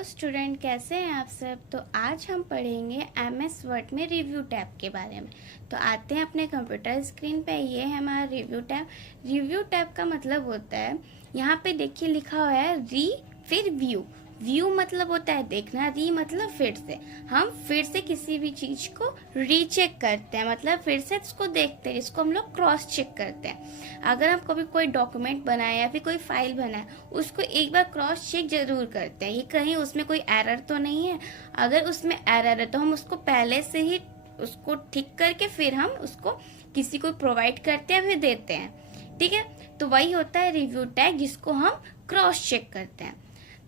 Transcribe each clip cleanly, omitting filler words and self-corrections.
Hello student, कैसे हैं आप सब। तो आज हम पढ़ेंगे एमएस वर्ड में रिव्यू टैब के बारे में। तो आते हैं अपने कंप्यूटर स्क्रीन पे। ये है हमारा रिव्यू टैब। रिव्यू टैब का मतलब होता है, यहाँ पे देखिए लिखा हुआ है री फिर व्यू। व्यू मतलब होता है देखना, री मतलब फिर से। हम फिर से किसी भी चीज को रीचेक करते हैं, मतलब फिर से इसको देखते हैं, इसको हम लोग क्रॉस चेक करते हैं। अगर हम कभी कोई डॉक्यूमेंट बनाए या फिर कोई फाइल बनाए, उसको एक बार क्रॉस चेक जरूर करते हैं, ये कहीं उसमें कोई एरर तो नहीं है। अगर उसमें एरर है तो हम उसको पहले से ही उसको ठीक करके फिर हम उसको किसी को प्रोवाइड करते हैं, फिर देते हैं। ठीक है, तो वही होता है रिव्यू टैग, जिसको हम क्रॉस चेक करते हैं।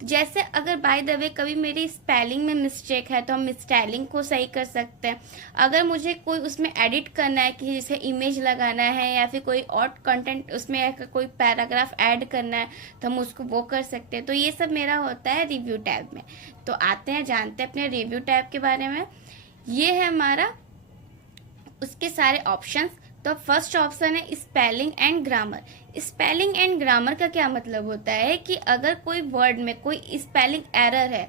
जैसे अगर बाय द वे कभी मेरी स्पेलिंग में मिस्टेक है तो हम स्पेलिंग को सही कर सकते हैं। अगर मुझे कोई उसमें एडिट करना है कि जैसे इमेज लगाना है या फिर कोई और कंटेंट उसमें कोई पैराग्राफ ऐड करना है तो हम उसको वो कर सकते हैं। तो ये सब मेरा होता है रिव्यू टैब में। तो आते हैं, जानते हैं अपने रिव्यू टैब के बारे में। ये है हमारा उसके सारे ऑप्शंस। तो फर्स्ट ऑप्शन है spelling and grammar. Spelling and grammar का क्या मतलब होता है कि अगर कोई वर्ड में कोई स्पेलिंग एरर है,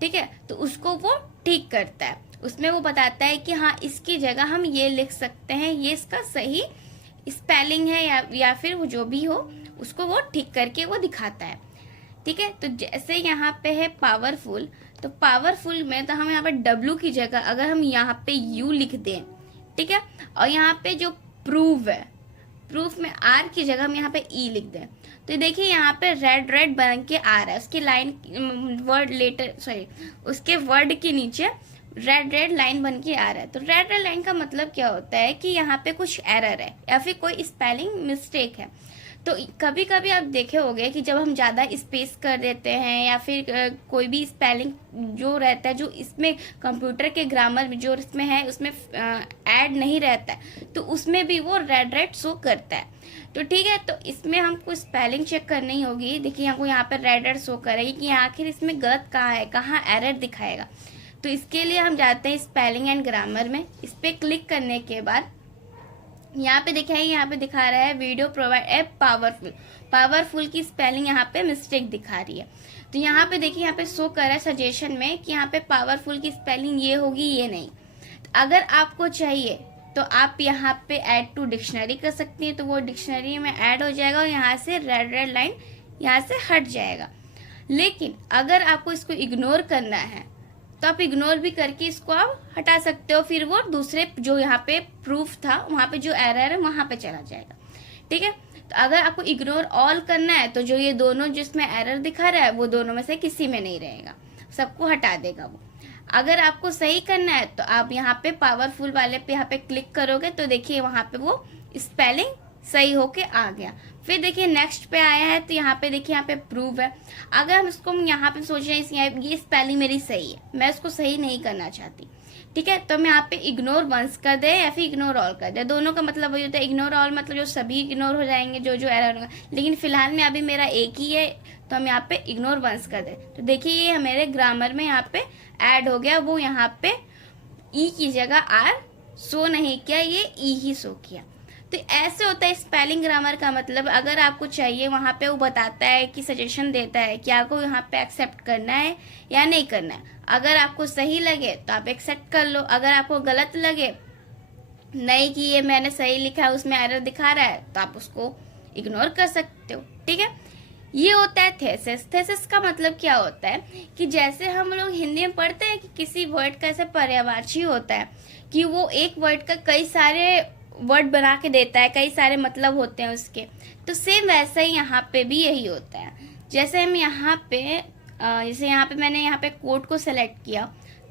ठीक है, तो उसको वो ठीक करता है। उसमें वो बताता है कि हाँ, इसकी जगह हम ये लिख सकते हैं, ये इसका सही स्पेलिंग है या फिर वो जो भी हो, उसको वो ठीक करके वो दिखाता है। ठीक है, तो जैसे यहाँ पे है पावरफुल। तो पावरफुल में तो हम यहाँ पे डब्ल्यू की जगह अगर हम यहाँ पे यू लिख दें, ठीक है, और यहाँ पे जो प्रूव है, प्रूफ में आर की जगह हम यहाँ पे ई लिख दें, तो देखिए यहाँ पे रेड रेड बन के आ रहा है। उसकी लाइन वर्ड लेटर सॉरी उसके वर्ड के नीचे रेड रेड लाइन बन के आ रहा है। तो रेड रेड लाइन का मतलब क्या होता है कि यहाँ पे कुछ एरर है या फिर कोई स्पेलिंग मिस्टेक है। तो कभी कभी आप देखे होंगे कि जब हम ज्यादा स्पेस कर देते हैं या फिर कोई भी स्पेलिंग जो रहता है, जो इसमें कंप्यूटर के ग्रामर में जो इसमें है उसमें ऐड नहीं रहता है, तो उसमें भी वो रेड रेड शो करता है। तो ठीक है, तो इसमें हमको स्पेलिंग चेक करनी होगी। देखिए हमको यहाँ पर रेड रेड शो करेगी कि आखिर इसमें गलत कहाँ है, कहाँ एरर दिखाएगा। तो इसके लिए हम जाते हैं स्पेलिंग एंड ग्रामर में। इस पर क्लिक करने के बाद यहाँ पे देखिए, यहाँ पे दिखा रहा है video provide a powerful. Powerful की स्पेलिंग यहाँ पे मिस्टेक दिखा रही है। तो यहाँ पे देखिए, यहाँ पे शो कर रहा है सजेशन में कि यहाँ पे पावरफुल की स्पेलिंग ये होगी, ये नहीं। तो अगर आपको चाहिए तो आप यहाँ पे ऐड टू डिक्शनरी कर सकती हैं, तो वो डिक्शनरी में ऐड हो जाएगा और यहाँ से रेड रेड लाइन यहाँ से हट जाएगा। लेकिन अगर आपको इसको इग्नोर करना है तो आप इग्नोर भी करके इसको आप हटा सकते हो, फिर वो दूसरे जो यहाँ पे प्रूफ था वहां पे जो एरर है वहां पे चला जाएगा। ठीक है, तो अगर आपको इग्नोर ऑल करना है तो जो ये दोनों जिसमें एरर दिखा रहा है वो दोनों में से किसी में नहीं रहेगा, सबको हटा देगा वो। अगर आपको सही करना है तो आप यहाँ पे पावरफुल वाले पे यहाँ पे क्लिक करोगे तो देखिए वहां पे वो स्पेलिंग सही होके आ गया। फिर देखिए नेक्स्ट पे आया है, तो यहाँ पे देखिए यहाँ पे प्रूव है। अगर हम इसको यहाँ पे सोच रहे हैं ये स्पेलिंग मेरी सही है, मैं इसको सही नहीं करना चाहती, ठीक है, तो मैं यहाँ पे इग्नोर वंस कर दे या फिर इग्नोर ऑल कर दे। दोनों का मतलब वही होता है। इग्नोर ऑल मतलब जो सभी इग्नोर हो जाएंगे, जो जो एरर होगा, लेकिन फिलहाल में अभी मेरा एक ही है तो हम यहाँ पे इग्नोर वंस कर दे। तो देखिए ये मेरे ग्रामर में यहाँ पे ऐड हो गया, वो यहाँ पे ई की जगह आर शो नहीं किया, ये ई ही शो किया। तो ऐसे होता है स्पेलिंग ग्रामर का मतलब। अगर आपको चाहिए वहां पे वो बताता है कि सजेशन देता है कि आपको यहाँ पे एक्सेप्ट करना है या नहीं करना है। अगर आपको सही लगे तो आप एक्सेप्ट कर लो, अगर आपको गलत लगे नहीं कि ये मैंने सही लिखा है उसमें एरर दिखा रहा है, तो आप उसको इग्नोर कर सकते हो। ठीक है, ये होता है थेसिस। थेसिस का मतलब क्या होता है कि जैसे हम लोग हिंदी में पढ़ते हैं कि किसी वर्ड का ऐसे पर्यायवाची होता है कि वो एक वर्ड का कई सारे वर्ड बना के देता है, कई सारे मतलब होते हैं उसके। तो सेम वैसा ही यहाँ पे भी यही होता है। जैसे हम यहाँ पे जैसे यहाँ पे मैंने यहाँ पे कोड को सिलेक्ट किया।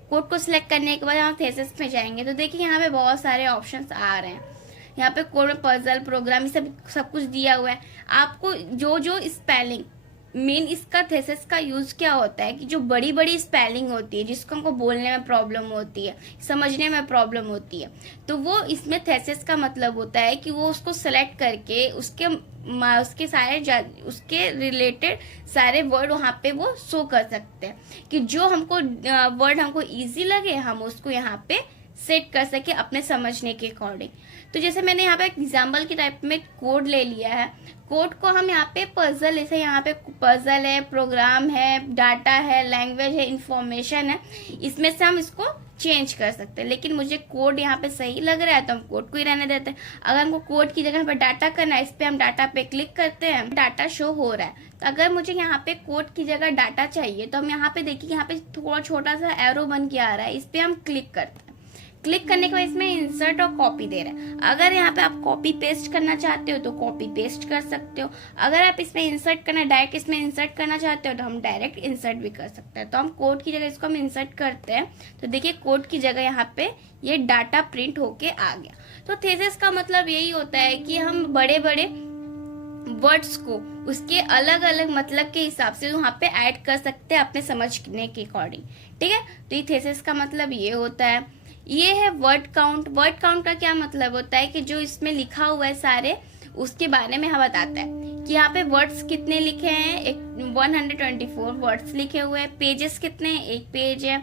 कोड को सिलेक्ट करने के बाद हम थेसिस में जाएंगे तो देखिए यहाँ पे बहुत सारे ऑप्शंस आ रहे हैं। यहाँ पे कोड में पजल, प्रोग्राम, सब कुछ दिया हुआ है। आपको जो जो स्पेलिंग मेन इसका थेसिस का यूज क्या होता है कि जो बड़ी बड़ी स्पेलिंग होती है जिसको हमको बोलने में प्रॉब्लम होती है, समझने में प्रॉब्लम होती है, तो वो इसमें थेसिस का मतलब होता है कि वो उसको सेलेक्ट करके उसके सारे उसके रिलेटेड सारे वर्ड वहाँ पे वो शो कर सकते हैं कि जो हमको वर्ड हमको इजी लगे हम उसको यहाँ पे सेट कर सके अपने समझने के अकॉर्डिंग। तो जैसे मैंने यहाँ पे एग्जाम्पल के टाइप में कोड ले लिया है, कोड को हम यहाँ पे पजल, जैसे यहाँ पे पजल है, प्रोग्राम है, डाटा है, लैंग्वेज है, इंफॉर्मेशन है, इसमें से हम इसको चेंज कर सकते हैं। लेकिन मुझे कोड यहाँ पे सही लग रहा है तो हम कोड को ही रहने देते हैं। अगर हमको कोड की जगह पे डाटा करना है, इस पे हम डाटा पे क्लिक करते हैं, डाटा शो हो रहा है। तो अगर मुझे यहाँ पे कोड की जगह डाटा चाहिए तो हम यहाँ पे देखिए, यहाँ पे थोड़ा छोटा सा एरो बन के आ रहा है, इस पे हम क्लिक करते हैं। क्लिक करने के बाद इसमें इंसर्ट और कॉपी दे रहा है। अगर यहाँ पे आप कॉपी पेस्ट करना चाहते हो तो कॉपी पेस्ट कर सकते हो। अगर आप इसमें इंसर्ट करना, डायरेक्ट इसमें इंसर्ट करना चाहते हो तो हम डायरेक्ट इंसर्ट भी कर सकते हैं। तो हम कोड की जगह इसको हम इंसर्ट करते हैं तो देखिए कोड की जगह यहाँ पे ये डाटा प्रिंट होके आ गया। तो थेसिस का मतलब यही होता है कि हम बड़े बड़े वर्ड्स को उसके अलग अलग मतलब के हिसाब से वहां पे ऐड कर सकते हैं अपने समझने के अकॉर्डिंग। ठीक है, तो ये थेसिस का मतलब ये होता है। ये है वर्ड काउंट। वर्ड काउंट का क्या मतलब होता है कि जो इसमें लिखा हुआ है सारे, उसके बारे में हम बताता है कि यहाँ पे वर्ड्स कितने लिखे हैं, 124 वर्ड्स लिखे हुए हैं। पेजेस कितने हैं, एक पेज है।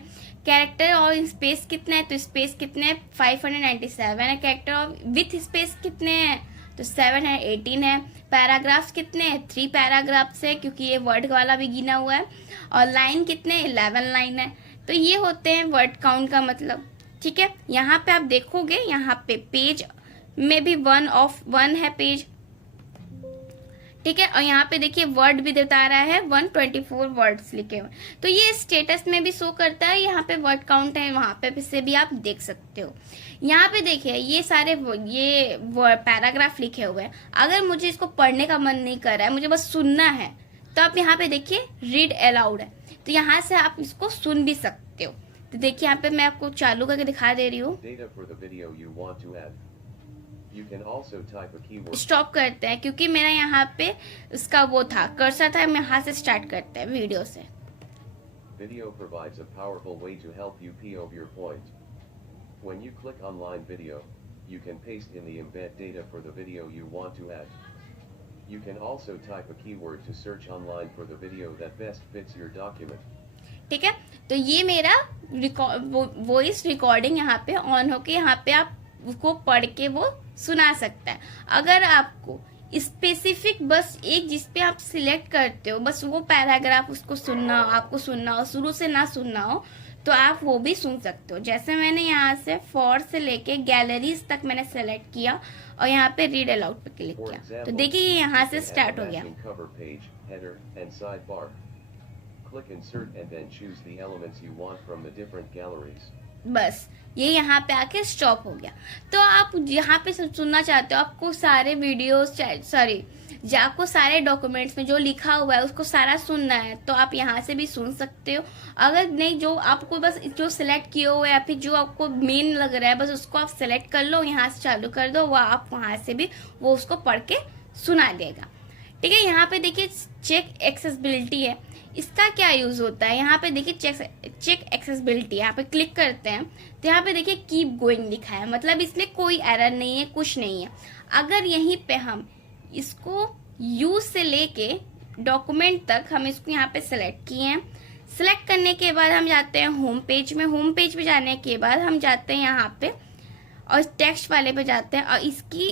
कैरेक्टर और स्पेस कितना है, तो स्पेस कितने हैं, 597 है। कैरेक्टर और विथ स्पेस कितने हैं, तो 718 है। पैराग्राफ्स कितने हैं, 3 पैराग्राफ्स है, क्योंकि ये वर्ड वाला भी गिना हुआ है। और लाइन कितने, 11 लाइन है। तो ये होते हैं वर्ड काउंट का मतलब। ठीक है, यहाँ पे आप देखोगे, यहाँ पे पेज में भी 1 है पेज। ठीक है, और यहाँ पे देखिए वर्ड भी बता रहा है 124 वर्ड्स लिखे हुए। तो ये स्टेटस में भी शो करता है, यहाँ पे वर्ड काउंट है, वहां पे से भी आप देख सकते हो। यहाँ पे देखिए ये सारे ये पैराग्राफ लिखे हुए हैं। अगर मुझे इसको पढ़ने का मन नहीं कर रहा है, मुझे बस सुनना है, तो आप यहाँ पे देखिए रीड अलाउड है, तो यहाँ से आप इसको सुन भी सकते हो। तो देखिए यहाँ पे मैं आपको चालू करके दिखा दे रही हूँ। स्टॉप करते हैं क्योंकि मेरा यहाँ पे उसका वो था, कर्सर था। मैं यहाँ से स्टार्ट करते हैं वीडियो से। Video provides a powerful way to help you prove your point. When you click online video, you can paste in the embed data for the video you want to add. You can also type a keyword to search online for the video that best fits your document. ठीक है, तो ये मेरा voice recording यहाँ पे on होके यहाँ पे आप उसको पढ़ के वो सुना सकता है। अगर आपको स्पेसिफिक बस एक जिस पे आप सिलेक्ट करते हो, बस वो पैराग्राफ उसको सुनना हो, आपको सुनना हो, शुरू से ना सुनना हो, तो आप वो भी सुन सकते हो। जैसे मैंने यहाँ से फॉर से लेके गैलरीज तक मैंने सेलेक्ट किया और यहाँ पे रीड अलाउड पे क्लिक किया, तो देखिए ये यहाँ से स्टार्ट हो गया। Click insert and then choose the elements you want from the different galleries. बस ये यहाँ पे आके स्टॉप हो गया। तो आप यहाँ पे सुनना चाहते हो, आपको सारे वीडियोस, आपको सारे डॉक्यूमेंट्स में जो लिखा हुआ है उसको सारा सुनना है, तो आप यहाँ से भी सुन सकते हो। अगर नहीं, जो आपको बस जो सिलेक्ट किए हुए या फिर जो आपको मेन लग रहा है बस उसको आप सिलेक्ट कर लो, यहाँ से चालू कर दो, वह आप वहाँ से भी वो उसको पढ़ के सुना देगा। ठीक है, यहाँ पे देखिए चेक एक्सेसिबिलिटी है। इसका क्या यूज होता है, यहाँ पे देखिए चेक एक्सेसिबिलिटी, यहाँ पे क्लिक करते हैं तो यहाँ पे देखिए कीप गोइंग लिखा है, मतलब इसमें कोई एरर नहीं है, कुछ नहीं है। अगर यहीं पे हम इसको यूज से लेके डॉक्यूमेंट तक हम इसको यहाँ पे सिलेक्ट किए हैं। सिलेक्ट करने के बाद हम जाते हैं होम पेज में। होम पेज पे जाने के बाद हम जाते हैं यहाँ पे और टेक्स्ट वाले पे जाते हैं और इसकी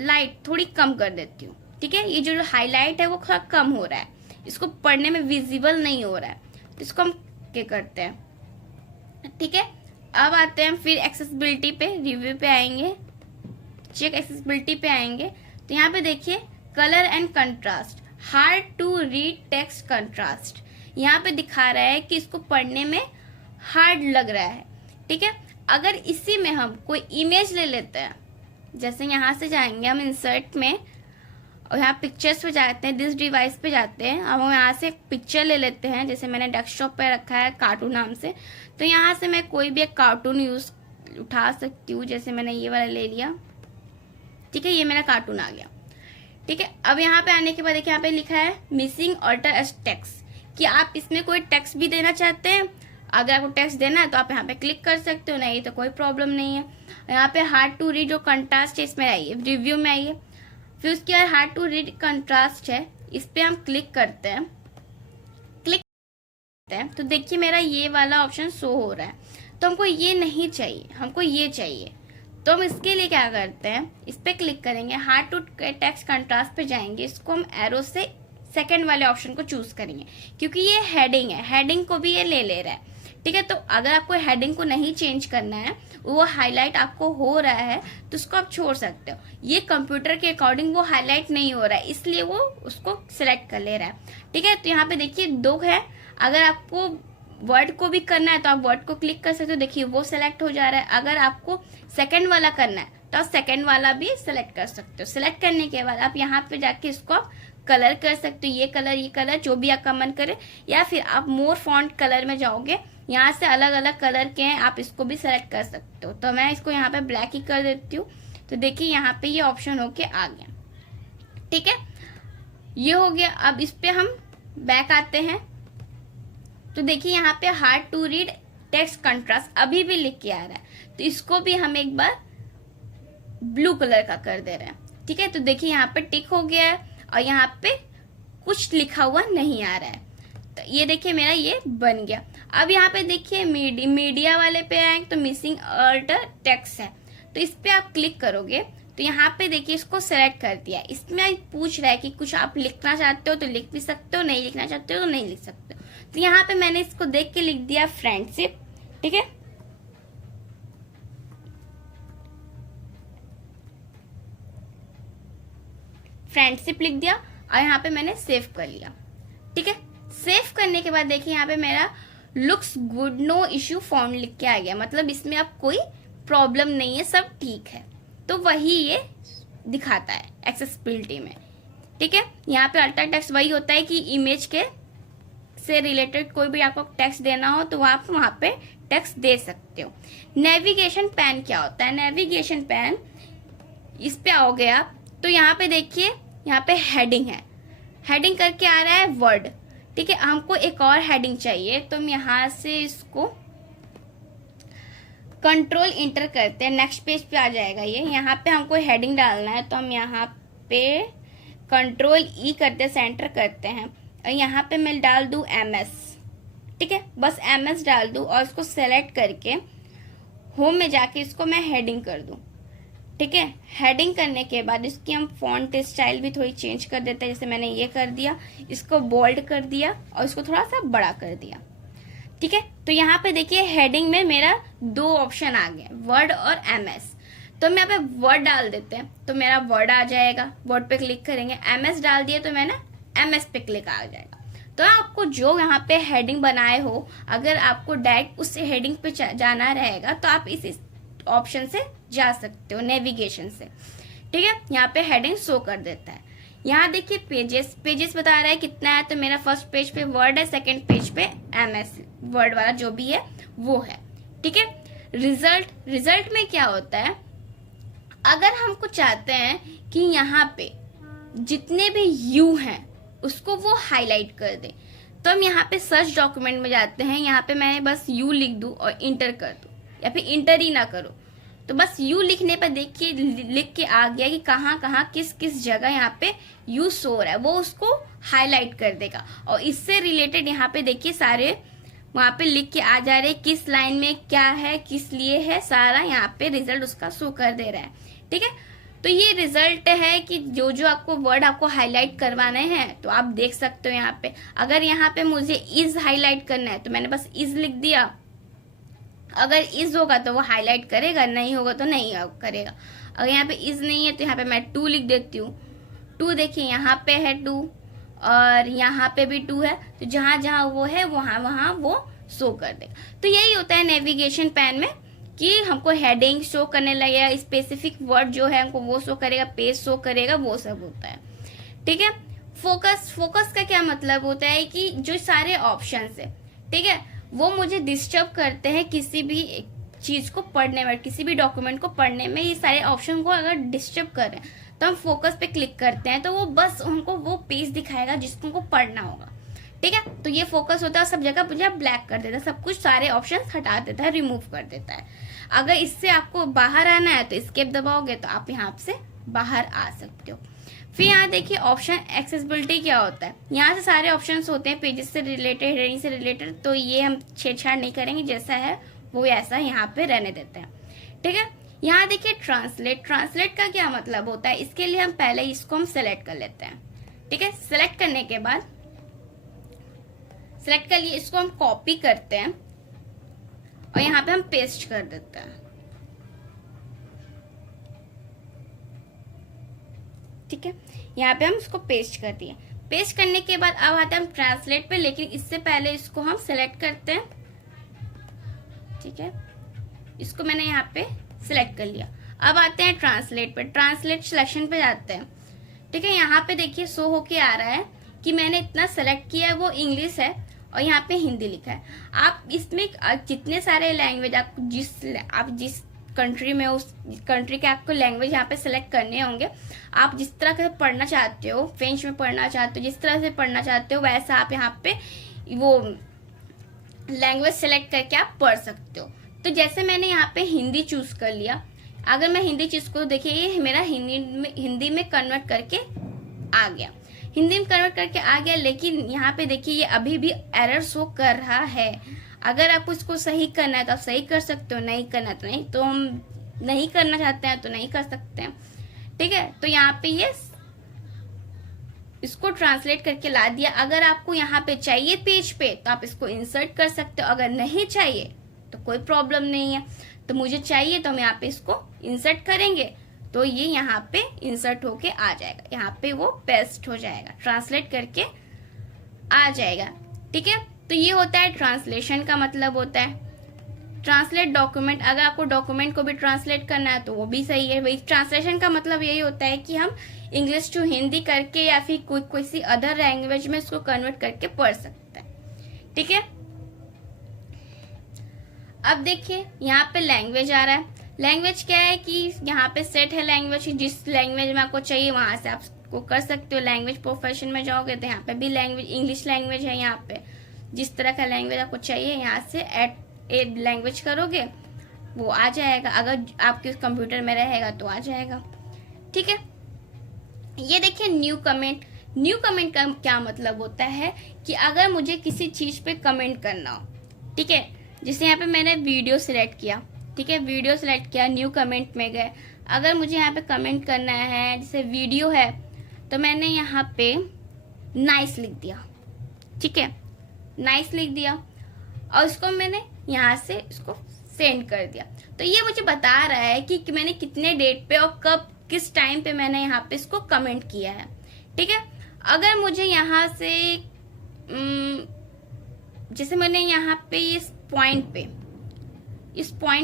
लाइट थोड़ी कम कर देती हूँ। ठीक है, ये जो हाईलाइट है वो थोड़ा कम हो रहा है, इसको पढ़ने में विजिबल नहीं हो रहा है, तो इसको हम क्या करते हैं। ठीक है, अब आते हैं फिर एक्सेसिबिलिटी पे, रिव्यू पे आएंगे, चेक एक्सेसिबिलिटी पे आएंगे, तो यहाँ पे देखिए colour and contrast, hard to read text contrast, यहाँ पे दिखा रहा है कि इसको पढ़ने में हार्ड लग रहा है। ठीक है, अगर इसी में हम कोई इमेज ले लेते हैं, जैसे यहाँ से जाएंगे हम इंसर्ट में और यहाँ पिक्चर्स पे जाते हैं, दिस डिवाइस पे जाते हैं। अब हम यहाँ से एक पिक्चर ले लेते हैं, जैसे मैंने डेस्कटॉप पे रखा है कार्टून नाम से, तो यहाँ से मैं कोई भी एक कार्टून उठा सकती हूँ, जैसे मैंने ये वाला ले लिया। ठीक है, ये मेरा कार्टून आ गया। ठीक है, अब यहाँ पे आने के बाद देखिए यहाँ पे लिखा है मिसिंग ऑल्टर एज टेक्स्ट, कि आप इसमें कोई टेक्स्ट भी देना चाहते हैं। अगर आपको टेक्स्ट देना है तो आप यहाँ पे क्लिक कर सकते हो, नहीं तो कोई प्रॉब्लम नहीं है। यहाँ पे हार्ड टू रीड जो कंट्रास्ट है इसमें आइए, रिव्यू में आइए, फिर उसके बाद हार्ड टू रीड कंट्रास्ट है, इस पे हम क्लिक करते हैं, तो देखिए मेरा ये वाला ऑप्शन शो हो रहा है। तो हमको ये नहीं चाहिए, हमको ये चाहिए। तो हम इसके लिए क्या करते हैं, इस पर क्लिक करेंगे, हार्ड टू टेक्स्ट कंट्रास्ट पे जाएंगे, इसको हम एरो से सेकंड वाले ऑप्शन को चूज करेंगे, क्योंकि ये हेडिंग है, हेडिंग को भी ये ले रहा है। ठीक है, तो अगर आपको हेडिंग को नहीं चेंज करना है, वो हाईलाइट आपको हो रहा है, तो उसको आप छोड़ सकते हो। ये कंप्यूटर के अकॉर्डिंग वो हाईलाइट नहीं हो रहा है, इसलिए वो उसको सिलेक्ट कर ले रहा है। ठीक है, तो यहाँ पे देखिए 2 है। अगर आपको वर्ड को भी करना है तो आप वर्ड को क्लिक कर सकते हो, देखिए वो सिलेक्ट हो जा रहा है। अगर आपको सेकंड वाला करना है तो आप सेकंड वाला भी सिलेक्ट कर सकते हो। सिलेक्ट करने के बाद आप यहाँ पे जाके इसको कलर कर सकते हो, ये कलर जो भी आपका मन करे, या फिर आप मोर फॉन्ट कलर में जाओगे, यहाँ से अलग अलग कलर के हैं, आप इसको भी सेलेक्ट कर सकते हो। तो मैं इसको यहाँ पे ब्लैक ही कर देती हूँ। तो देखिए यहाँ पे ये ऑप्शन होके आ गया। ठीक है, ये हो गया। अब इस पे हम बैक आते हैं, तो देखिए यहाँ पे hard to read text contrast अभी भी लिख के आ रहा है, तो इसको भी हम एक बार ब्लू कलर का कर दे रहे हैं। ठीक है, तो देखिए यहाँ पे टिक हो गया है और यहाँ पे कुछ लिखा हुआ नहीं आ रहा है। तो ये देखिए मेरा ये बन गया। अब यहाँ पे देखिए मीडिया वाले पे आए तो मिसिंग अल्टर टेक्स्ट है, तो इस पे आप क्लिक करोगे तो यहाँ पे देखिए इसको सेलेक्ट कर दिया। इसमें पूछ रहा है कि कुछ आप लिखना चाहते हो तो लिख भी सकते हो, नहीं लिखना चाहते हो तो नहीं लिख सकते हो। तो यहाँ पे मैंने इसको देख के लिख दिया फ्रेंडशिप। ठीक है, फ्रेंडशिप लिख दिया और यहाँ पे मैंने सेव कर लिया। ठीक है, सेव करने के बाद देखिए यहाँ पे मेरा looks good no issue found लिख के आ गया, मतलब इसमें अब कोई प्रॉब्लम नहीं है, सब ठीक है। तो वही ये दिखाता है एक्सेसिबिलिटी में। ठीक है, यहाँ पे अल्टर टेक्स्ट वही होता है कि इमेज के से रिलेटेड कोई भी आपको टेक्स्ट देना हो तो आप वहां पे टेक्स्ट दे सकते हो। नेविगेशन पैन क्या होता है, नेविगेशन पैन इस पे आओगे आप तो यहाँ पे देखिए यहाँ पे हेडिंग है, हेडिंग करके आ रहा है वर्ड। ठीक है, हमको एक और हेडिंग चाहिए, तो हम यहाँ से इसको कंट्रोल इंटर करते हैं, नेक्स्ट पेज पे आ जाएगा ये। यहाँ पे हमको हेडिंग डालना है, तो हम यहाँ पे कंट्रोल ई करते सेंटर करते हैं और यहाँ पे मैं डाल दूं MS। ठीक है, बस MS डाल दूं और इसको सेलेक्ट करके होम में जाके इसको मैं हेडिंग कर दूं। ठीक है, हेडिंग करने के बाद इसकी हम फॉन्ट स्टाइल भी थोड़ी चेंज कर देते हैं, जैसे मैंने ये कर दिया, इसको बोल्ड कर दिया और इसको थोड़ा सा बड़ा कर दिया। ठीक है, तो यहाँ पे देखिए हेडिंग में मेरा 2 ऑप्शन आ गए, वर्ड और MS। तो हम यहाँ पे वर्ड डाल देते हैं तो मेरा वर्ड आ जाएगा, वर्ड पे क्लिक करेंगे। MS डाल दिया तो मैंने MS पे क्लिक आ जाएगा। तो आपको जो यहाँ पे हेडिंग बनाए हो, अगर आपको डायरेक्ट उस हेडिंग पे जाना रहेगा तो आप इस ऑप्शन से जा सकते हो, नेविगेशन से। ठीक है, यहाँ पे हेडिंग शो कर देता है। यहाँ देखिए पेजेस बता रहा है कितना है, तो मेरा फर्स्ट पेज पे वर्ड है, सेकंड पेज पे MS वर्ड वाला जो भी है वो है। ठीक है, रिजल्ट में क्या होता है, अगर हमको चाहते हैं कि यहाँ पे जितने भी यू हैं उसको वो हाईलाइट कर दे, तो हम यहाँ पे सर्च डॉक्यूमेंट में जाते हैं। यहाँ पे मैं बस यू लिख दूं और इंटर कर दूं, या फिर इंटर ही ना करो, तो बस यू लिखने पर देखिए लिख के आ गया कि कहाँ कहाँ किस किस जगह यहाँ पे यू शो रहा है, वो उसको हाईलाइट कर देगा। और इससे रिलेटेड यहाँ पे देखिए सारे वहां पे लिख के आ जा रहे, किस लाइन में क्या है, किस लिए है, सारा यहाँ पे रिजल्ट उसका शो कर दे रहा है। ठीक है, तो ये रिजल्ट है कि जो जो आपको वर्ड आपको हाईलाइट करवाने हैं तो आप देख सकते हो यहाँ पे। अगर यहाँ पे मुझे इज हाईलाइट करना है तो मैंने बस इज लिख दिया, अगर इज होगा तो वो हाईलाइट करेगा, नहीं होगा तो नहीं करेगा। अगर यहाँ पे इज नहीं है तो यहाँ पे मैं 2 लिख देती हूँ। 2 देखिए यहाँ पे है 2 और यहाँ पे भी 2 है, तो जहां जहां वो है वहां वहां वो शो कर देगा। तो यही होता है नेविगेशन पैन में कि हमको हेडिंग शो करने लगेगा, स्पेसिफिक वर्ड जो है हमको वो शो करेगा, पेज शो करेगा, वो सब होता है। ठीक है, फोकस का क्या मतलब होता है कि जो सारे ऑप्शंस है, ठीक है, वो मुझे डिस्टर्ब करते हैं किसी भी चीज को पढ़ने में, किसी भी डॉक्यूमेंट को पढ़ने में। ये सारे ऑप्शन को अगर डिस्टर्ब कर रहे हैं तो हम फोकस पे क्लिक करते हैं तो वो बस हमको वो पेज दिखाएगा जिसको हमको पढ़ना होगा। ठीक है, तो ये फोकस होता है, सब जगह मुझे ब्लैक कर देता है, सब कुछ सारे ऑप्शन हटा देता है, रिमूव कर देता है। अगर इससे आपको बाहर आना है तो एस्केप दबाओगे तो आप यहाँ से बाहर आ सकते हो। फिर यहाँ देखिए ऑप्शन एक्सेसिबिलिटी क्या होता है, यहाँ से सारे ऑप्शंस होते हैं पेजेस से रिलेटेड, हेडिंग से रिलेटेड, तो ये हम छेड़छाड़ नहीं करेंगे, जैसा है वो ऐसा यहाँ पे रहने देते हैं। ठीक है, यहाँ देखिए ट्रांसलेट। ट्रांसलेट का क्या मतलब होता है, इसके लिए हम पहले इसको हम सेलेक्ट कर लेते हैं। ठीक है, सेलेक्ट करने के बाद सेलेक्ट कर लिए, इसको हम कॉपी करते हैं और यहाँ पे हम पेस्ट कर देते हैं। ठीक है, यहाँ पे हम इसको पेस्ट कर दिए। पेस्ट करने के बाद अब आते हैं हम ट्रांसलेट पे, लेकिन इससे पहले इसको हम सेलेक्ट करते हैं। ठीक है, इसको मैंने यहाँ पे सिलेक्ट कर लिया। अब आते हैं ट्रांसलेट पे, ट्रांसलेट सिलेक्शन पे जाते हैं। ठीक है, यहाँ पे देखिए शो होके आ रहा है कि मैंने इतना सेलेक्ट किया है वो इंग्लिश है और यहाँ पे हिंदी लिखा है। आप इसमें जितने सारे लैंग्वेज आप जिस कंट्री में उस कंट्री के आपको लैंग्वेज यहाँ पे सेलेक्ट करने होंगे। आप जिस तरह से पढ़ना चाहते हो, फ्रेंच में पढ़ना चाहते हो, जिस तरह से पढ़ना चाहते हो वैसा आप यहाँ पे वो लैंग्वेज सेलेक्ट करके आप पढ़ सकते हो। तो जैसे मैंने यहाँ पे हिंदी चूज कर लिया, अगर मैं हिंदी चूज करूँ, देखिए ये मेरा हिंदी में कन्वर्ट करके आ गया, हिंदी में कन्वर्ट करके आ गया। लेकिन यहाँ पे देखिए ये अभी भी एरर शो कर रहा है। अगर आपको इसको सही करना है तो आप सही कर सकते हो, नहीं करना है तो नहीं। तो हम नहीं करना चाहते हैं तो नहीं कर सकते हैं। ठीक है, तो यहाँ पे ये इसको ट्रांसलेट करके ला दिया। अगर आपको यहाँ पे चाहिए पेज पे तो आप इसको इंसर्ट कर सकते हो, अगर नहीं चाहिए तो कोई प्रॉब्लम नहीं है। तो मुझे चाहिए तो हम यहाँ पे इसको इंसर्ट करेंगे तो ये यहाँ पे इंसर्ट होके आ जाएगा, यहाँ पे वो पेस्ट हो जाएगा, ट्रांसलेट करके आ जाएगा। ठीक है, तो ये होता है ट्रांसलेशन का मतलब होता है ट्रांसलेट डॉक्यूमेंट। अगर आपको डॉक्यूमेंट को भी ट्रांसलेट करना है तो वो भी सही है। वही ट्रांसलेशन का मतलब यही होता है कि हम इंग्लिश टू हिंदी करके या फिर कोई सी अदर लैंग्वेज में इसको कन्वर्ट करके पढ़ सकते हैं। ठीक है, अब देखिए यहाँ पे लैंग्वेज आ रहा है। लैंग्वेज क्या है कि यहाँ पे सेट है लैंग्वेज, जिस लैंग्वेज में आपको चाहिए वहां से आपको कर सकते हो। लैंग्वेज प्रोफेशन में जाओगे तो यहाँ पे भी लैंग्वेज इंग्लिश लैंग्वेज है। यहाँ पे जिस तरह का लैंग्वेज आपको चाहिए यहाँ से एड लैंग्वेज करोगे वो आ जाएगा। अगर आपके कंप्यूटर में रहेगा तो आ जाएगा। ठीक है, ये देखिए न्यू कमेंट। न्यू कमेंट का क्या मतलब होता है कि अगर मुझे किसी चीज पे कमेंट करना हो, ठीक है, जैसे यहाँ पे मैंने वीडियो सिलेक्ट किया, ठीक है, वीडियो सिलेक्ट किया, न्यू कमेंट में गए। अगर मुझे यहाँ पे कमेंट करना है, जैसे वीडियो है तो मैंने यहाँ पे नाइस लिख दिया। ठीक है, नाइस लिख दिया और उसको मैंने यहाँ से इसको सेंड कर दिया। तो ये मुझे बता रहा है कि मैंने कितने डेट पे और कब किस टाइम पे मैंने यहाँ पे इसको कमेंट किया है। ठीक है, अगर मुझे यहाँ से जैसे मैंने यहाँ पे इस पॉइंट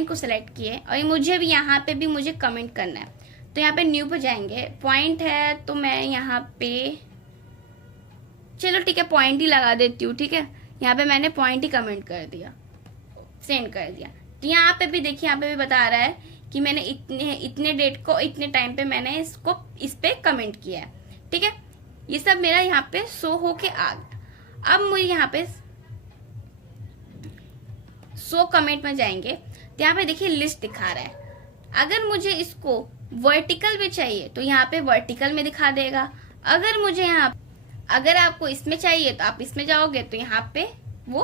को सिलेक्ट किया है और मुझे भी यहाँ पे भी मुझे कमेंट करना है तो यहाँ पे न्यू पे जाएंगे। पॉइंट है तो मैं यहाँ पे चलो ठीक है पॉइंट ही लगा देती हूँ। ठीक है, यहाँ पे मैंने पॉइंट ही कमेंट कर दिया, सेंड कर दिया। तो यहाँ पे भी देखिए, यहाँ पे भी बता रहा है कि मैंने इतने डेट को इतने टाइम पे मैंने इस पे कमेंट किया है। ठीक है, ये सब मेरा यहाँ पे शो होके आ गया। अब मुझे यहाँ पे शो कमेंट में जाएंगे तो यहाँ पे देखिए लिस्ट दिखा रहा है। अगर मुझे इसको वर्टिकल में चाहिए तो यहाँ पे वर्टिकल में दिखा देगा। अगर आपको इसमें चाहिए तो आप इसमें जाओगे तो यहाँ पे वो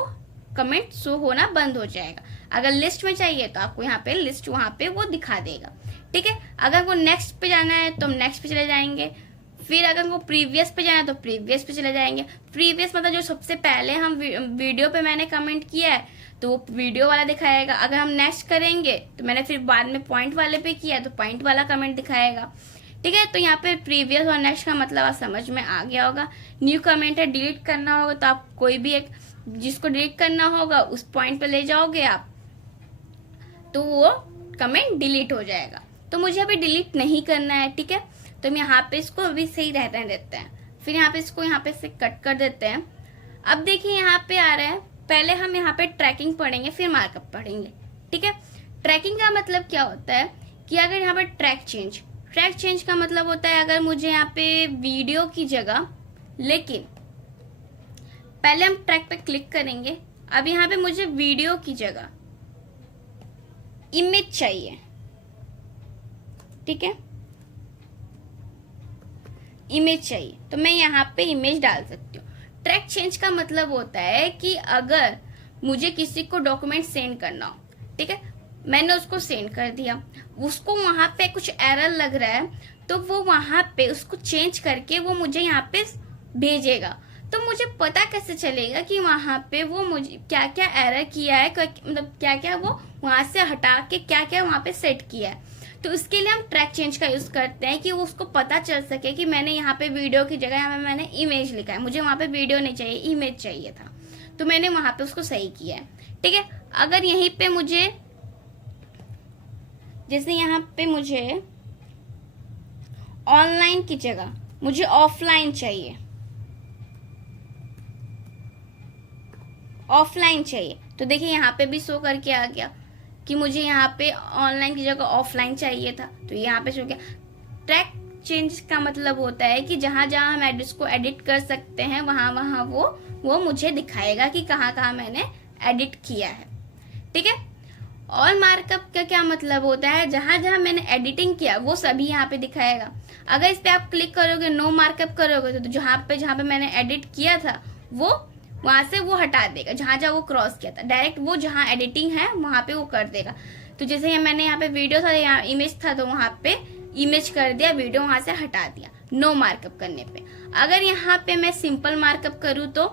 कमेंट शो होना बंद हो जाएगा। अगर लिस्ट में चाहिए तो आपको यहाँ पे लिस्ट वहां पे वो दिखा देगा। ठीक है, अगर वो नेक्स्ट पे जाना है तो हम नेक्स्ट पे चले जाएंगे। फिर अगर वो प्रीवियस पे जाना है तो प्रीवियस पे चले जाएंगे। प्रीवियस मतलब जो सबसे पहले हम वीडियो पे मैंने कमेंट किया है तो वो वीडियो वाला दिखाएगा। अगर हम नेक्स्ट करेंगे तो मैंने फिर बाद में पॉइंट वाले पे किया तो पॉइंट वाला कमेंट दिखाएगा। ठीक है, तो यहाँ पे प्रीवियस और नेक्स्ट का मतलब आप समझ में आ गया होगा। न्यू कमेंट है, डिलीट करना होगा तो आप कोई भी एक जिसको डिलीट करना होगा उस पॉइंट पे ले जाओगे आप तो वो कमेंट डिलीट हो जाएगा। तो मुझे अभी डिलीट नहीं करना है। ठीक है, तो हम यहाँ पे इसको अभी सही रहने देते हैं। फिर यहाँ पे इसको यहाँ पे से कट कर देते हैं। अब देखिए यहाँ पे आ रहा है, पहले हम यहाँ पे ट्रैकिंग पढ़ेंगे फिर मार्कअप पढ़ेंगे। ठीक है, ट्रैकिंग का मतलब क्या होता है कि अगर यहाँ पे ट्रैक चेंज का मतलब होता है अगर मुझे यहाँ पे वीडियो की जगह, लेकिन पहले हम ट्रैक पे क्लिक करेंगे। अब यहाँ पे मुझे वीडियो की जगह इमेज चाहिए। ठीक है, इमेज चाहिए तो मैं यहाँ पे इमेज डाल सकती हूँ। ट्रैक चेंज का मतलब होता है कि अगर मुझे किसी को डॉक्यूमेंट सेंड करना हो, ठीक है, मैंने उसको सेंड कर दिया, उसको वहां पे कुछ एरर लग रहा है तो वो वहां पे उसको चेंज करके वो मुझे यहाँ पे भेजेगा। तो मुझे पता कैसे चलेगा कि वहां पे वो मुझे क्या क्या एरर किया है, मतलब क्या क्या वो वहां से हटा के क्या क्या वहां पे सेट किया है। तो उसके लिए हम ट्रैक चेंज का यूज करते हैं कि वो उसको पता चल सके कि मैंने यहाँ पे वीडियो की जगह यहाँ पे मैंने इमेज लिखा है, मुझे वहां पे वीडियो नहीं चाहिए, इमेज चाहिए था, तो मैंने वहां पे उसको सही किया है। ठीक है, अगर यहीं पे मुझे, जैसे यहाँ पे मुझे ऑनलाइन की जगह मुझे ऑफलाइन चाहिए, ऑफलाइन चाहिए, तो देखिए यहाँ पे भी शो करके आ गया कि मुझे यहाँ पे ऑनलाइन की जगह ऑफलाइन चाहिए था, तो यहाँ पे शो किया। ट्रैक चेंज का मतलब होता है कि जहां जहां हम एड्रेस को एडिट कर सकते हैं वहां वहां वो मुझे दिखाएगा कि कहाँ कहाँ मैंने एडिट किया है। ठीक है, और मार्कअप का क्या मतलब होता है, जहां जहां मैंने एडिटिंग किया वो सभी यहाँ पे दिखाएगा। अगर इस पे आप क्लिक करोगे, नो मार्कअप करोगे, तो जहां पे मैंने एडिट किया था वो वहां से वो हटा देगा, जहां जहां वो क्रॉस किया था, डायरेक्ट वो जहां एडिटिंग है वहां पे वो कर देगा। तो जैसे मैंने यहाँ पे वीडियो था, यहाँ इमेज था, तो वहां पे इमेज कर दिया, वीडियो वहां से हटा दिया नो मार्कअप करने पे। अगर यहाँ पे मैं सिंपल मार्कअप करूँ, तो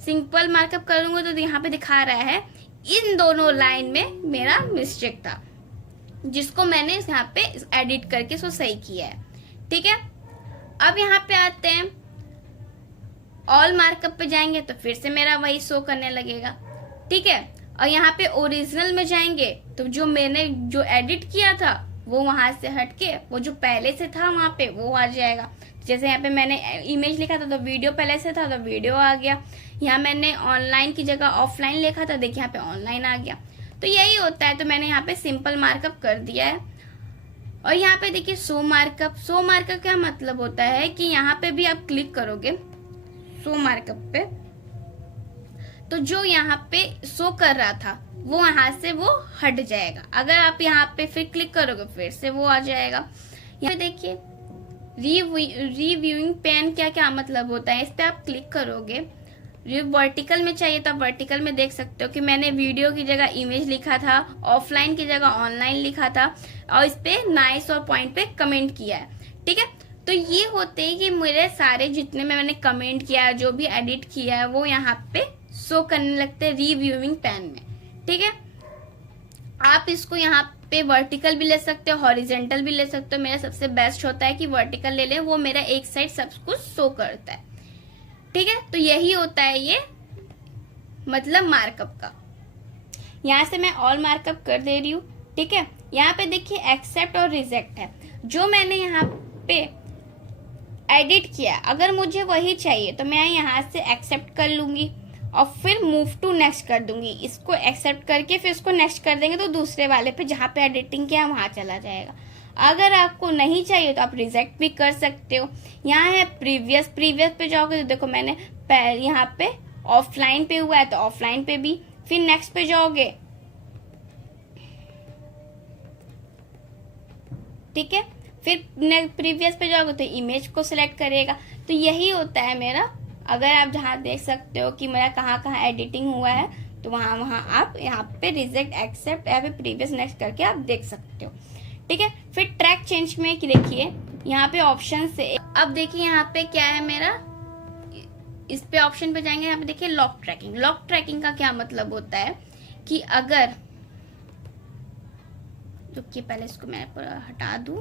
सिंपल मार्कअप करूंगा तो यहाँ पे दिखा रहा है इन दोनों लाइन में मेरा मिस्टेक था, जिसको मैंने यहाँ पे एडिट करके इसको सही किया है। ठीक है, अब यहाँ पे आते हैं, ऑल मार्कअप पे जाएंगे तो फिर से मेरा वही शो करने लगेगा। ठीक है, और यहाँ पे ओरिजिनल में जाएंगे तो जो मैंने जो एडिट किया था वो वहां से हटके वो जो पहले से था वहां पे वो आ जाएगा। जैसे यहाँ पे मैंने इमेज लिखा था तो वीडियो पहले से था तो वीडियो आ गया, यहाँ मैंने ऑनलाइन की जगह ऑफलाइन लिखा था, देखिए यहाँ पे ऑनलाइन आ गया। तो यही होता है, तो मैंने यहाँ पे सिंपल मार्कअप कर दिया है। और यहाँ पे देखिए शो मार्कअप, शो मार्कअप क्या मतलब होता है कि यहाँ पे भी आप क्लिक करोगे शो मार्कअप पे, तो जो यहाँ पे शो कर रहा था वो यहाँ से वो हट जाएगा। अगर आप यहाँ पे फिर क्लिक करोगे फिर से वो आ जाएगा। यहाँ पे देखिए रिव्यूइंग पेन क्या क्या मतलब होता है, इस पे आप क्लिक करोगे, वर्टिकल में चाहिए तो वर्टिकल में देख सकते हो कि मैंने वीडियो की जगह इमेज लिखा था, ऑफलाइन की जगह ऑनलाइन लिखा था, और इस पे नाइस और पॉइंट पे कमेंट किया है। ठीक है, तो ये होते हैं कि मेरे सारे जितने मैंने कमेंट किया है, जो भी एडिट किया है, वो यहाँ पे शो करने लगते हैं रिव्यूइंग पैन में। ठीक है, आप इसको यहाँ पे वर्टिकल भी ले सकते हो, हॉरिजेंटल भी ले सकते हो। मेरा सबसे बेस्ट होता है कि वर्टिकल ले लें, वो मेरा एक साइड सब कुछ शो करता है। ठीक है, तो यही होता है ये मतलब मार्कअप का। यहाँ से मैं ऑल मार्कअप कर दे रही हूँ। ठीक है, यहाँ पे देखिए एक्सेप्ट और रिजेक्ट है, जो मैंने यहाँ पे एडिट किया, अगर मुझे वही चाहिए तो मैं यहाँ से एक्सेप्ट कर लूंगी और फिर मूव टू नेक्स्ट कर दूंगी। इसको एक्सेप्ट करके फिर इसको नेक्स्ट कर देंगे तो दूसरे वाले पे जहाँ पे एडिटिंग किया वहां चला जाएगा। अगर आपको नहीं चाहिए तो आप रिजेक्ट भी कर सकते हो। यहाँ है प्रीवियस, प्रीवियस पे जाओगे तो देखो मैंने यहाँ पे ऑफलाइन पे हुआ है तो ऑफलाइन पे भी, फिर नेक्स्ट पे जाओगे। ठीक है, फिर प्रीवियस पे जाओगे तो इमेज को सिलेक्ट करेगा। तो यही होता है मेरा। अगर आप जहाँ देख सकते हो कि मेरा कहाँ कहाँ एडिटिंग हुआ है तो वहां आप यहाँ पे रिजेक्ट, एक्सेप्ट या फिर प्रीवियस नेक्स्ट करके आप देख सकते हो। ठीक है, फिर ट्रैक चेंज में देखिए यहाँ पे ऑप्शन से, अब देखिए यहाँ पे क्या है मेरा, इस पे ऑप्शन पे जाएंगे, यहाँ पे देखिए लॉक ट्रैकिंग। लॉक ट्रैकिंग का क्या मतलब होता है कि अगर, रुकिए पहले इसको मैं पूरा हटा दूं।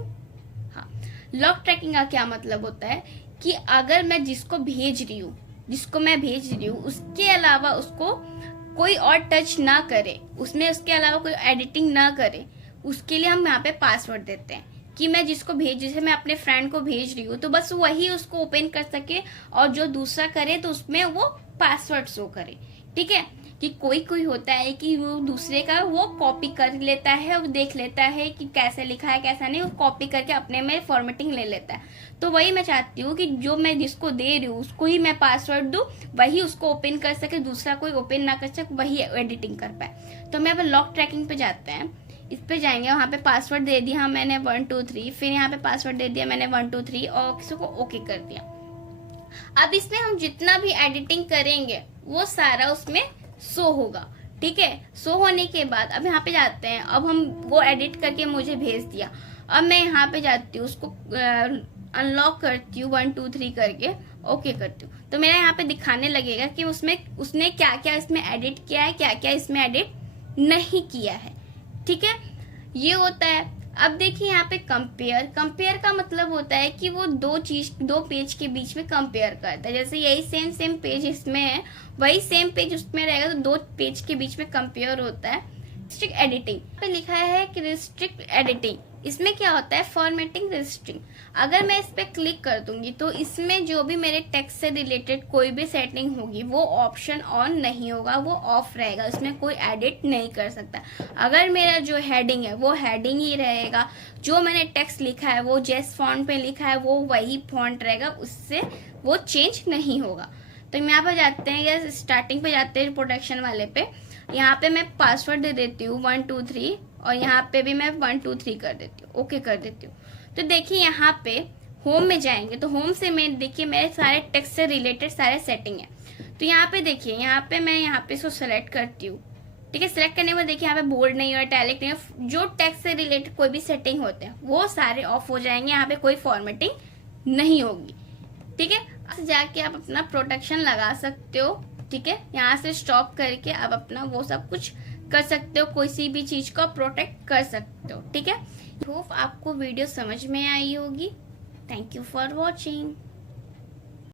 हाँ, लॉक ट्रैकिंग का क्या मतलब होता है कि अगर मैं जिसको भेज रही हूँ उसके अलावा उसको कोई और टच ना करे, उसमें उसके अलावा कोई एडिटिंग ना करे, उसके लिए हम यहाँ पे पासवर्ड देते हैं कि मैं जिसको जैसे मैं अपने फ्रेंड को भेज रही हूँ तो बस वही उसको ओपन कर सके, और जो दूसरा करे तो उसमें वो पासवर्ड शो करे। ठीक है, कि कोई होता है कि वो दूसरे का वो कॉपी कर लेता है और देख लेता है कि कैसे लिखा है कैसा नहीं, वो कॉपी करके अपने में फॉर्मेटिंग ले लेता है। तो वही मैं चाहती हूँ कि जो मैं जिसको दे रही हूँ उसको ही मैं पासवर्ड दूं, वही उसको ओपन कर सके, दूसरा कोई ओपन ना कर सके, वही एडिटिंग कर पाए। तो मैं अब लॉक ट्रैकिंग पे जाते हैं, इस पे जाएंगे, वहां पे पासवर्ड दे दिया मैंने 1 2 3, फिर यहाँ पे पासवर्ड दे दिया मैंने 1 2 3 और किसी को ओके कर दिया। अब इसमें हम जितना भी एडिटिंग करेंगे वो सारा उसमें शो होगा। ठीक है। शो होने के बाद अब यहाँ पे जाते हैं, अब हम वो एडिट करके मुझे भेज दिया। अब मैं यहाँ पे जाती हूँ, उसको अनलॉक करती हूँ 1 2 3 करके, ओके करती हूँ, तो मेरा यहाँ पे दिखाने लगेगा कि उसमें उसने क्या क्या इसमें एडिट किया है, क्या क्या इसमें एडिट नहीं किया है। ठीक है, ये होता है। अब देखिए यहाँ पे कंपेयर का मतलब होता है कि वो दो पेज के बीच में कंपेयर करता है। जैसे यही सेम पेज इसमें है, वही सेम पेज उसमें रहेगा, तो 2 पेज के बीच में कंपेयर होता है। रिस्ट्रिक्ट एडिटिंग पे लिखा है कि रिस्ट्रिक्ट एडिटिंग, इसमें क्या होता है, फॉर्मेटिंग रिस्ट्रिक्ट। अगर मैं इस पे क्लिक कर दूंगी तो इसमें जो भी मेरे टेक्स्ट से रिलेटेड कोई भी सेटिंग होगी वो ऑप्शन ऑन नहीं होगा, वो ऑफ रहेगा, उसमें कोई एडिट नहीं कर सकता। अगर मेरा जो हेडिंग है वो हेडिंग ही रहेगा, जो मैंने टेक्स्ट लिखा है वो जिस फॉन्ट पे लिखा है वो वही फॉन्ट रहेगा, उससे वो चेंज नहीं होगा। तो यहाँ पर जाते हैं, या स्टार्टिंग पे जाते हैं प्रोटेक्शन वाले पे। यहाँ पे मैं पासवर्ड दे देती हूँ 1 2 3, और यहाँ पे भी मैं 1 2 3 कर देती हूँ, ओके कर देती हूँ। तो देखिए यहाँ पे होम में जाएंगे तो होम से मैं देखिए मेरे सारे टेक्स्ट से रिलेटेड सारे सेटिंग है। तो यहाँ पे देखिए, यहाँ पे मैं यहाँ पे इसको सेलेक्ट करती हूँ। ठीक है, सेलेक्ट करने के बाद देखिए यहाँ पे बोल्ड नहीं है, इटैलिक नहीं है, जो टेक्स्ट से रिलेटेड कोई भी सेटिंग होते हैं वो सारे ऑफ हो जाएंगे, यहाँ पे कोई फॉर्मेटिंग नहीं होगी। ठीक है, जाके आप अपना प्रोटेक्शन लगा सकते हो। ठीक है, यहाँ से स्टॉप करके आप अपना वो सब कुछ कर सकते हो, कोई भी चीज को प्रोटेक्ट कर सकते हो। ठीक है, होप आपको वीडियो समझ में आई होगी। Thank you for watching.